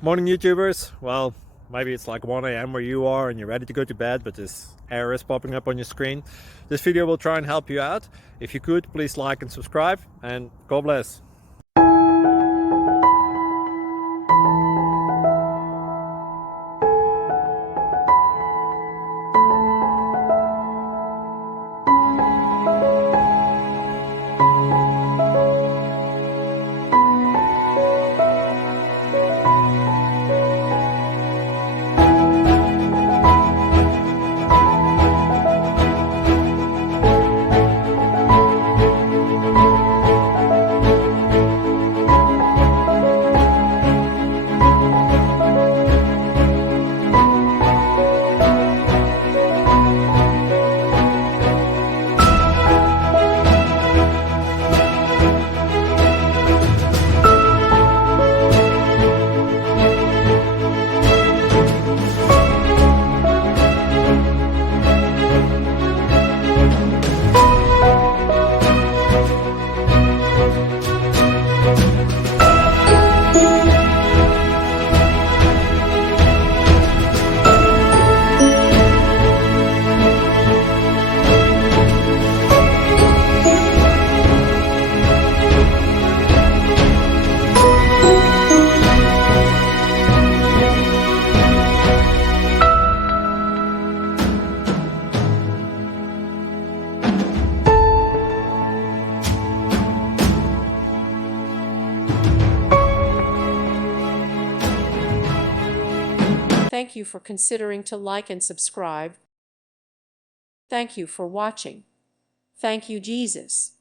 Morning, YouTubers. Well, maybe it's like 1 a.m. where you are and you're ready to go to bed, but this error is popping up on your screen. This video will try and help you out. If you could, please like and subscribe, and God bless. Thank you for considering to like and subscribe. Thank you for watching. Thank you, Jesus.